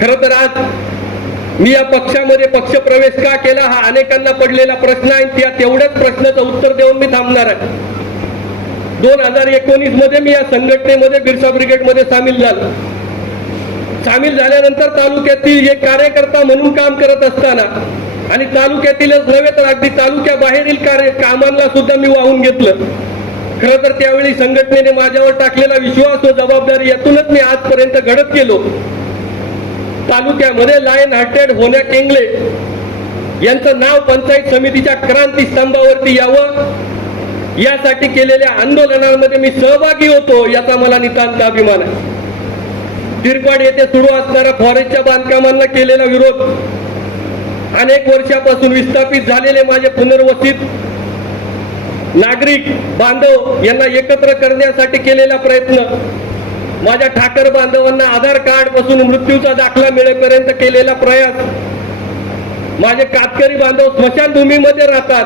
खर तर आज मी या पक्षामध्ये पक्ष प्रवेश का केला हा अनेकांना पडलेला प्रश्न आहे. त्या तेवढ्याच प्रश्नाचं उत्तर देऊन मी थांबणार आहे. दोन हजार एकोणीसमध्ये मी या संघटनेमध्ये बिरसा ब्रिगेडमध्ये सामील झालो. सामील झाल्यानंतर तालुक्यातील एक कार्यकर्ता म्हणून काम करत असताना आणि तालुक्यातीलच नव्हे तर अगदी तालुक्याबाहेरील कार्य कामांना सुद्धा मी वाहून घेतलं. खरं तर त्यावेळी संघटनेने माझ्यावर टाकलेला विश्वास व जबाबदारी यातूनच मी आजपर्यंत घडत गेलो. तालुक्यामध्ये लायन हार्टेड होण्या केंगले यांचं नाव पंचायत समितीच्या क्रांती स्तंभावरती यावं. यासाठी केलेल्या आंदोलनांमध्ये मी सहभागी होतो याचा मला नितांत अभिमान आहे. तिरपाड येथे सुरू असणाऱ्या फॉरेस्टच्या बांधकामांना केलेला विरोध अनेक वर्षापासून विस्थापित झालेले माझे पुनर्वसित नागरिक बांधव यांना एकत्र करण्यासाठी केलेला प्रयत्न माझ्या ठाकर बांधवांना आधार कार्डपासून मृत्यूचा दाखला मिळेपर्यंत केलेला प्रयास. माझे कातकरी बांधव स्मशानभूमीमध्ये राहतात.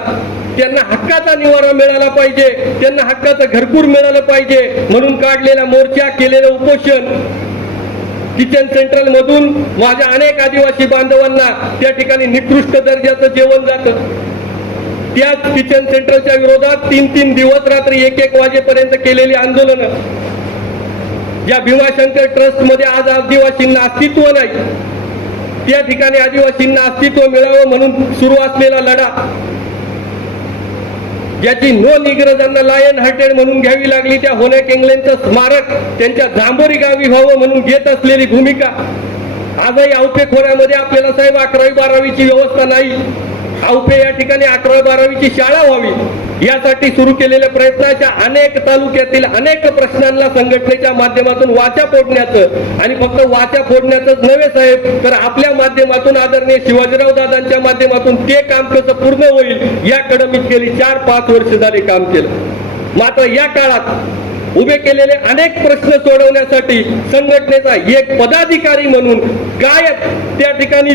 त्यांना हक्काचा निवारा मिळाला पाहिजे. त्यांना हक्काचं घरकूर मिळालं पाहिजे. म्हणून काढलेला मोर्चा केलेलं उपोषण. किचन सेंट्रल मधून माझ्या अनेक आदिवासी बांधवांना त्या ठिकाणी निकृष्ट दर्जाचं जेवण जातं. त्याच किचन सेंटरच्या विरोधात तीन तीन दिवस रात्री एक एक वाजेपर्यंत केलेली आंदोलन. या भीमाशंकर ट्रस्टमध्ये आज आदिवासींना अस्तित्व नाही. त्या ठिकाणी आदिवासींना अस्तित्व मिळावं म्हणून सुरू असलेला लढा ज्याची नोंद इंग्रजांना लायन हार्टेड म्हणून घ्यावी लागली त्या होण्या केंगलेंचं स्मारक त्यांच्या जांभोरी गावी व्हावं म्हणून घेत असलेली भूमिका आजही औपे खोऱ्यामध्ये आपल्याला साहेब अकरावी बारावीची व्यवस्था नाही. औपे या ठिकाणी अकरावी बारावीची शाळा व्हावी. यासाठी सुरू केलेल्या प्रयत्नाच्या अनेक तालुक्यातील अनेक प्रश्नांना संघटनेच्या माध्यमातून वाचा फोडण्याचं आणि फक्त वाचा फोडण्याचंच नव्हे साहेब तर आपल्या माध्यमातून आदरणीय शिवाजीराव दादांच्या माध्यमातून ते काम कसं पूर्ण होईल याकडे मी गेली चार पाच वर्ष झाले काम केलं. मात्र या काळात उभे केलेले अनेक प्रश्न सोडवण्यासाठी संघटनेचा एक पदाधिकारी म्हणून काय त्या ठिकाणी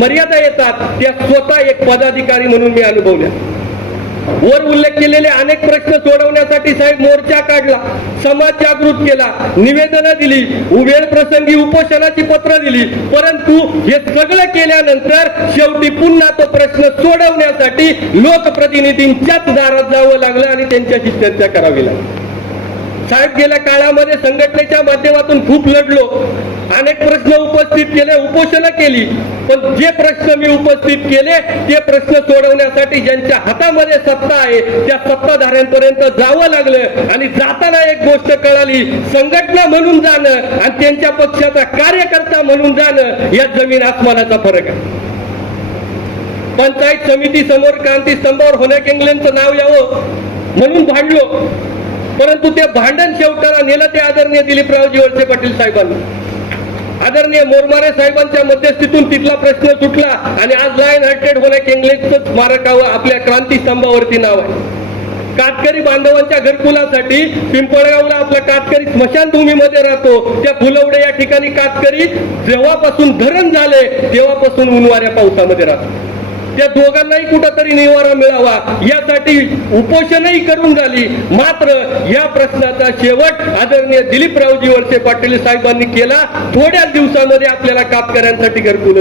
मर्यादा येतात त्या स्वतः एक पदाधिकारी म्हणून मी अनुभवल्या वर उल्लेख केलेले अनेक प्रश्न सोडवण्यासाठी साहेब मोर्चा काढला समाज जागृत केला निवेदनं दिली उभेर प्रसंगी उपोषणाची पत्र दिली परंतु हे सगळं केल्यानंतर शेवटी पुन्हा तो प्रश्न सोडवण्यासाठी लोकप्रतिनिधींच्याच दारात जावं लागलं आणि त्यांच्याशी चर्चा करावी लागली. साहेब गेल्या काळामध्ये संघटनेच्या माध्यमातून खूप लढलो. अनेक प्रश्न उपस्थित केले उपोषणं केली. पण जे प्रश्न मी उपस्थित केले ते प्रश्न सोडवण्यासाठी ज्यांच्या हातामध्ये सत्ता आहे त्या सत्ताधाऱ्यांपर्यंत जावं लागलं आणि जाताना एक गोष्ट कळाली संघटना म्हणून जाणं आणि त्यांच्या पक्षाचा कार्यकर्ता म्हणून जाणं या जमीन आसमानाचा फरक आहे. पंचायत समिती समोर क्रांती स्तंभावर होण्या केंगलेंचं नाव यावं म्हणून भांडलो. परंतु ते भांडण शेवटाला नेलं ते आदरणीय दिलीपरावजी वळसे पाटील साहेबांना. आदरणीय मोरमारे साहेबांच्या मध्यस्थीतून तिथला प्रश्न सुटला आणि आज लायन हार्टेड होण्या केंगलेचं स्मारकावर आपल्या क्रांती स्तंभावरती नाव आहे. कातकरी बांधवांच्या घरकुलासाठी पिंपळगावला आपला कातकरी स्मशानभूमीमध्ये राहतो. त्या फुलवडे या ठिकाणी कातकरी जेव्हापासून धरण झाले तेव्हापासून उन्हाऱ्या पावसामध्ये राहतो त्या दोघांनाही कुठंतरी निवारा मिळावा. यासाठी उपोषणही करून झाली. मात्र या प्रश्नाचा शेवट आदरणीय दिलीपरावजी वळसे पाटील साहेबांनी केला. थोड्याच दिवसामध्ये आपल्याला कापकऱ्यांसाठी घरकुल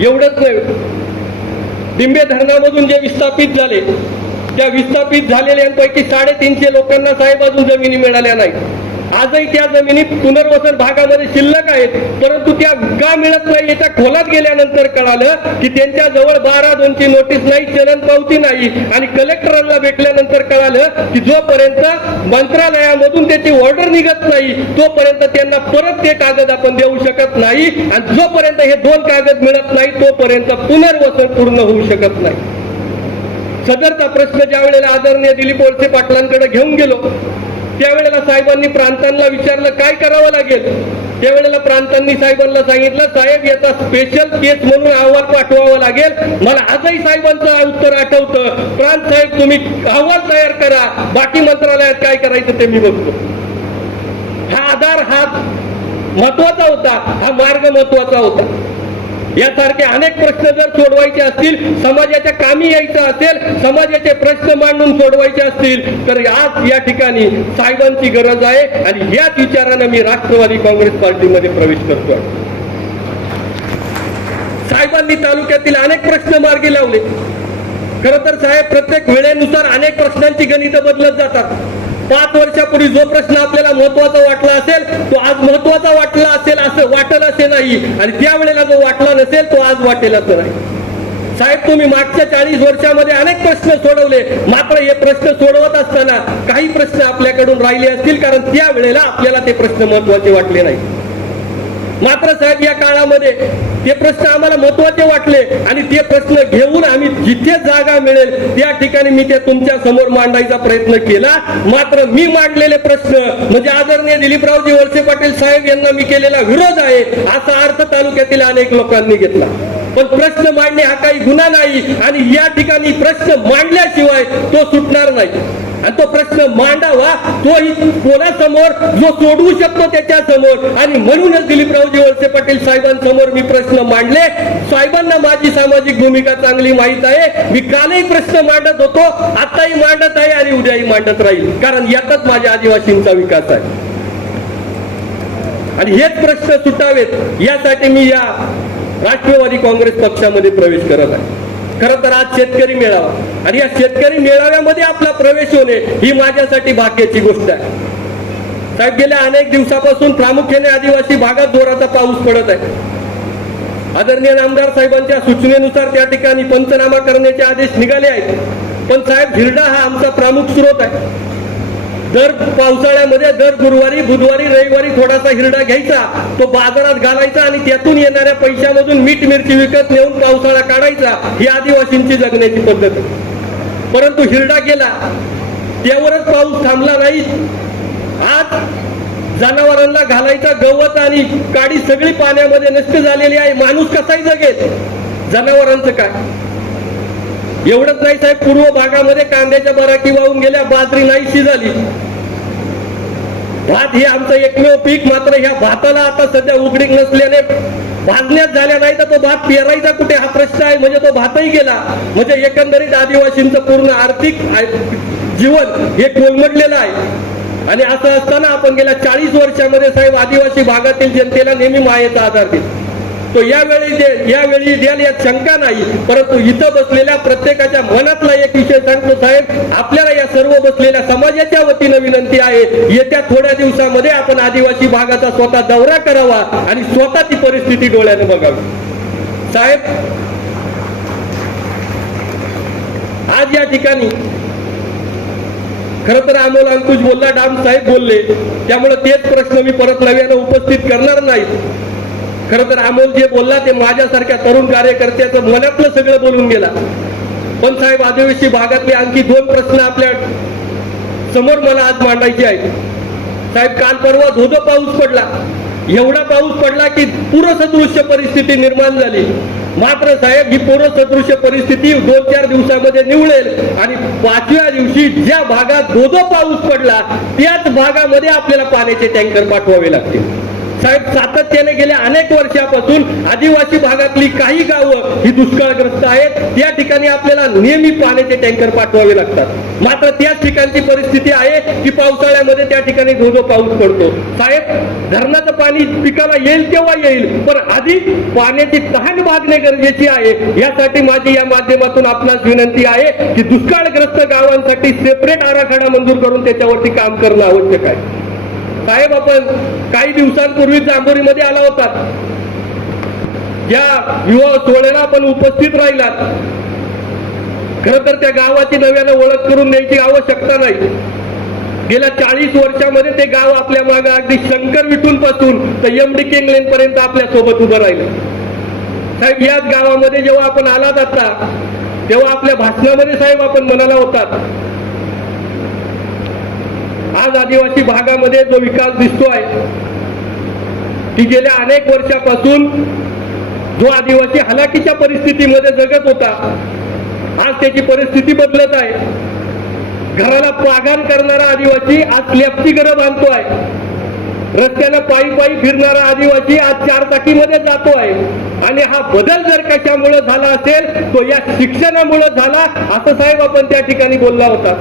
एवढंच नाही दिंबे धरणामधून जे विस्थापित झाले त्या विस्थापित झालेल्यांपैकी साडेतीनशे लोकांना साहेब अजून जमिनी मिळाल्या नाही आजही त्या जमिनीत पुनर्वसन भागामध्ये शिल्लक आहेत परंतु त्या का मिळत नाही याच्या खोलात गेल्यानंतर कळालं की त्यांच्या जवळ बारा दोनची नोटीस नाही चलन पावती नाही. आणि कलेक्टरांना भेटल्यानंतर कळालं की जोपर्यंत मंत्रालयामधून त्याची ऑर्डर निघत नाही तोपर्यंत त्यांना परत ते कागद आपण देऊ शकत नाही. आणि जोपर्यंत हे दोन कागद मिळत नाही तोपर्यंत पुनर्वसन पूर्ण होऊ शकत नाही. सदरचा प्रश्न ज्या वेळेला आदरणीय दिलीप वळसे पाटलांकडे घेऊन गेलो त्यावेळेला साहेबांनी प्रांतांना विचारलं काय करावं लागेल? त्यावेळेला प्रांतांनी साहेबांना सांगितलं साहेब याचा स्पेशल केस म्हणून अहवाल पाठवावा लागेल. मला आजही साहेबांचं उत्तर आठवतं. प्रांत साहेब तुम्ही अहवाल तयार करा. बाकी मंत्रालयात काय करायचं ते मी बघतो. हा आधार हा महत्त्वाचा होता. हा मार्ग महत्त्वाचा होता. यासारखे अनेक प्रश्न जर सोडवायचे असतील समाजाच्या कामी यायचं असेल समाजाचे प्रश्न मांडून सोडवायचे असतील तर आज या ठिकाणी साहेबांची गरज आहे आणि याच विचारानं मी राष्ट्रवादी काँग्रेस पार्टीमध्ये प्रवेश करतोय. साहेबांनी तालुक्यातील अनेक प्रश्न मार्गी लावले. खर तर साहेब प्रत्येक वेळेनुसार अनेक प्रश्नांची गणित बदलत जातात. पाच वर्षापूर्वी जो प्रश्न आपल्याला महत्त्वाचा वाटला असेल तो आज महत्त्वाचा वाटला असेल असं वाटत असे नाही. आणि त्या जो वाटला नसेल तो आज वाटेला तर नाही. साहेब तुम्ही मागच्या चाळीस वर्षामध्ये अनेक प्रश्न सोडवले. मात्र हे प्रश्न सोडवत असताना काही प्रश्न आपल्याकडून राहिले असतील कारण त्यावेळेला आपल्याला ते प्रश्न महत्त्वाचे वाटले नाही. मात्र साहेब या काळामध्ये ते प्रश्न आम्हाला महत्त्वाचे वाटले आणि ते प्रश्न घेऊन आम्ही जिथे जागा मिळेल त्या ठिकाणी मी ते तुमच्यासमोर मांडायचा प्रयत्न केला. मात्र मी मांडलेले प्रश्न म्हणजे आदरणीय दिलीपरावजी वळसे पाटील साहेब यांना मी केलेला विरोध आहे असा अर्थ तालुक्यातील अनेक लोकांनी घेतला. पण प्रश्न मांडणे हा काही गुन्हा नाही आणि या ठिकाणी प्रश्न मांडल्याशिवाय तो सुटणार नाही. आणि तो प्रश्न मांडावा तोही कोणासमोर जो सोडवू शकतो त्याच्यासमोर आणि म्हणूनच दिलीपरावजी वळसे पाटील साहेबांसमोर मी प्रश्न मांडले. साहेबांना माझी सामाजिक भूमिका चांगली माहीत आहे. आहे. मी कालही प्रश्न मांडत होतो आताही मांडत आहे आणि उद्याही मांडत राहील. कारण यातच माझ्या आदिवासींचा विकास आहे. आणि हेच प्रश्न सुटावेत यासाठी मी या राष्ट्रवादी काँग्रेस पक्षामध्ये प्रवेश करत आहे. खर तर आज शेतकरी मेळावा. आणि या शेतकरी मेळाव्यामध्ये आपला प्रवेश होणे ही माझ्यासाठी भाग्याची गोष्ट आहे. साहेब गेल्या अनेक दिवसापासून प्रामुख्याने आदिवासी भागात जोराचा पाऊस पडत आहे. आदरणीय आमदार साहेबांच्या सूचनेनुसार त्या ठिकाणी पंचनामा करण्याचे आदेश निघाले आहेत. पण साहेब हिरडा हा आमचा प्रमुख स्रोत आहे. दर पावसाळ्यामध्ये दर गुरुवारी बुधवारी रविवारी थोडासा हिरडा घ्यायचा तो बाजारात घालायचा आणि त्यातून येणाऱ्या पैशामधून मीठ मिरची विकत नेऊन पावसाळा काढायचा ही आदिवासींची जगण्याची पद्धत परंतु हिरडा गेला त्यावरच पाऊस थांबला नाही. आज जनावरांना घालायचा गवत आणि काडी सगळी पाण्यामध्ये नष्ट झालेली आहे. माणूस कसाही जगेल. जनावरांचं काय? एवढंच नाही साहेब पूर्व भागामध्ये कांद्याच्या बराकी वाहून गेल्या बाजरी नाहीशी झाली. भात हे आमचं एकमेव पीक मात्र ह्या भाताला आता सध्या उघडीक नसल्याने भाजण्यात झाल्या नाही तर तो भात पेरायचा कुठे? हा प्रश्न आहे. म्हणजे तो भातही गेला. म्हणजे एकंदरीत आदिवासींचं पूर्ण आर्थिक जीवन हे कोलमडलेलं आहे. आणि असं असताना आपण गेल्या चाळीस वर्षामध्ये साहेब आदिवासी भागातील जनतेला नेहमी मायेचा आधार देतो तो यावेळी दे यावेळी द्याल यात शंका नाही परंतु इथं बसलेल्या प्रत्येकाच्या मनातला एक विषय सांगतो साहेब आपल्याला या सर्व बसलेल्या समाजाच्या वतीनं विनंती आहे येत्या थोड्या दिवसामध्ये आपण आदिवासी भागाचा स्वतः दौरा करावा आणि स्वतः ती परिस्थिती डोळ्यानं बघावी. साहेब आज या ठिकाणी खर तर अमोल अंकुश बोलला डाम साहेब बोलले. त्यामुळे तेच प्रश्न मी परत नव्यानं उपस्थित करणार नाही. खर तर अमोल जे बोलला ते माझ्यासारख्या तरुण कार्यकर्त्याचं मनातलं सगळं बोलून गेला. पण साहेब आदिवासी भागातले आणखी दोन प्रश्न आपल्यासमोर मला आज मांडायचे आहेत. साहेब काल परवा धोधो पाऊस पडला. एवढा पाऊस पडला की पूरसदृश्य परिस्थिती निर्माण झाली. मात्र साहेब ही पूरसदृश्य परिस्थिती दोन चार दिवसामध्ये निवळेल आणि पाचव्या दिवशी ज्या भागात धोधो पाऊस पडला त्याच भागामध्ये आपल्याला पाण्याचे टँकर पाठवावे लागतील. साहेब सातत्याने गेल्या अनेक वर्षापासून आदिवासी भागातली काही गावं ही दुष्काळग्रस्त आहेत. त्या ठिकाणी आपल्याला नेहमी पाण्याचे टँकर पाठवावे लागतात. मात्र त्याच ठिकाणची परिस्थिती आहे की पावसाळ्यामध्ये त्या ठिकाणी धोधो पाऊस पडतो. साहेब धरणाचं पाणी पिकाला येईल तेव्हा येईल पण आधी पाण्याची तहान भागणे गरजेची आहे. यासाठी माझी या माध्यमातून आपणास विनंती आहे की दुष्काळग्रस्त गावांसाठी सेपरेट आराखडा मंजूर करून त्याच्यावरती काम करणं आवश्यक आहे. साहेब आपण काही दिवसांपूर्वी जांभोरीमध्ये आला होता. या विवाह सोहळ्याला आपण उपस्थित राहिलात. खर तर त्या गावाची नव्यानं ओळख करून द्यायची आवश्यकता नाही. गेल्या चाळीस वर्षामध्ये ते गाव आपल्या मागे अगदी शंकर विठून पासून तर एमडी केंगलेन पर्यंत आपल्यासोबत उभं राहिलं. साहेब याच गावामध्ये जेव्हा आपण आलात आता तेव्हा आपल्या भाषणामध्ये साहेब आपण म्हणाला होतात आज आदिवासी भागामध्ये जो विकास दिसतोय की गेल्या अनेक वर्षापासून जो आदिवासी हलाखीच्या परिस्थितीमध्ये जगत होता आज त्याची परिस्थिती बदलत आहे. घराला पागान करणारा आदिवासी आज स्लॅबची घरं बांधतोय रस्त्यानं पायी पायी फिरणारा आदिवासी आज चार चाकीमध्ये जातो आहे आणि हा बदल जर कशामुळे झाला असेल तो या शिक्षणामुळे झाला असं साहेब आपण त्या ठिकाणी बोलला होता.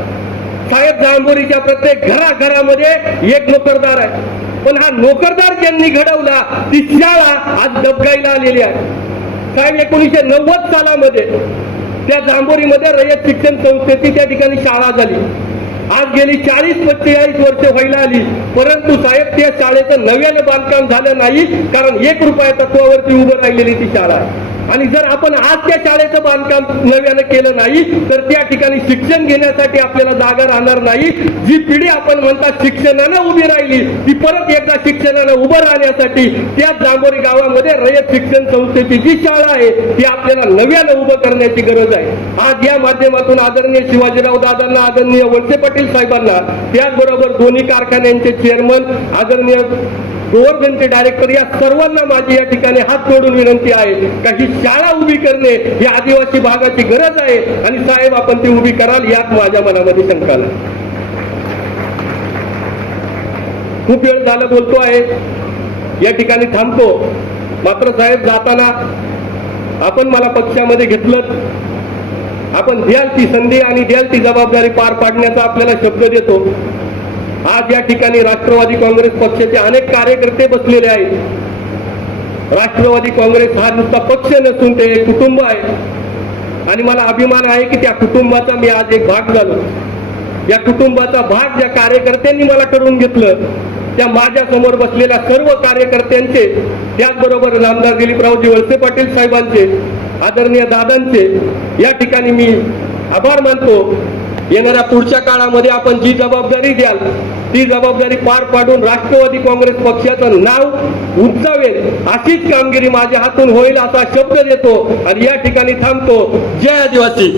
साहेब जांभोरीच्या प्रत्येक घराघरामध्ये एक नोकरदार आहे. पण हा नोकरदार ज्यांनी घडवला ती शाळा आज दबगाईला आलेली आहे. साहेब एकोणीसशे नव्वद सालामध्ये त्या जांभोरीमध्ये रयत शिक्षण संस्थेची त्या ठिकाणी शाळा झाली. आज गेली चाळीस पंचेचाळीस वर्ष व्हायला आली. परंतु साहेब त्या शाळेचं नव्यानं बांधकाम झालं नाही कारण एक रुपया तत्वावरती उभं राहिलेली ती शाळा आहे. आणि जर आपण आज त्या शाळेचं बांधकाम नव्यानं केलं नाही तर त्या ठिकाणी शिक्षण घेण्यासाठी आपल्याला जागा राहणार नाही. जी पिढी आपण म्हणता शिक्षणानं उभी राहिली ती परत एकदा शिक्षणानं उभं राहण्यासाठी त्या जागोरी गावामध्ये रयत शिक्षण संस्थेची जी शाळा आहे ती आपल्याला नव्यानं उभं करण्याची गरज आहे. आज या माध्यमातून आदरणीय शिवाजीराव दादांना आदरणीय वळसे पाटील साहेबांना त्याचबरोबर दोन्ही कारखान्यांचे चेअरमन आदरणीय गोवर्धनचे डायरेक्टर या सर्वांना माझी या ठिकाणी हात जोडून विनंती आहे. का ही शाळा उभी करणे ही आदिवासी भागाची गरज आहे. आणि साहेब आपण ती उभी कराल यात माझ्या मनामध्ये शंका नाही. खूप वेळ झालं बोलतो आहे. या ठिकाणी थांबतो. मात्र साहेब जाताना आपण मला पक्षामध्ये घेतलं आपण द्याल ती संधी आणि द्याल ती जबाबदारी पार पाडण्याचा आपल्याला शब्द देतो. आज या ठिकाणी राष्ट्रवादी काँग्रेस पक्षाचे अनेक कार्यकर्ते बसलेले आहेत. राष्ट्रवादी काँग्रेस हा नुसता पक्ष नसून ते कुटुंब आहे. आणि मला अभिमान आहे की त्या कुटुंबाचा मी आज एक भाग झालो. या कुटुंबाचा भाग ज्या कार्यकर्त्यांनी मला करून घेतलं त्या माझ्यासमोर बसलेल्या सर्व कार्यकर्त्यांचे त्याचबरोबर नामदार दिलीपरावजी वळसे पाटील साहेबांचे आदरणीय दादांचे या ठिकाणी मी आभार मानतो. येणाऱ्या पुढच्या काळामध्ये आपण जी जबाबदारी द्याल ती जबाबदारी पार पाडून राष्ट्रवादी काँग्रेस पक्षाचं नाव उंचावेल. अशीच कामगिरी माझ्या हातून होईल असा शब्द देतो आणि या ठिकाणी थांबतो. जय आदिवासी.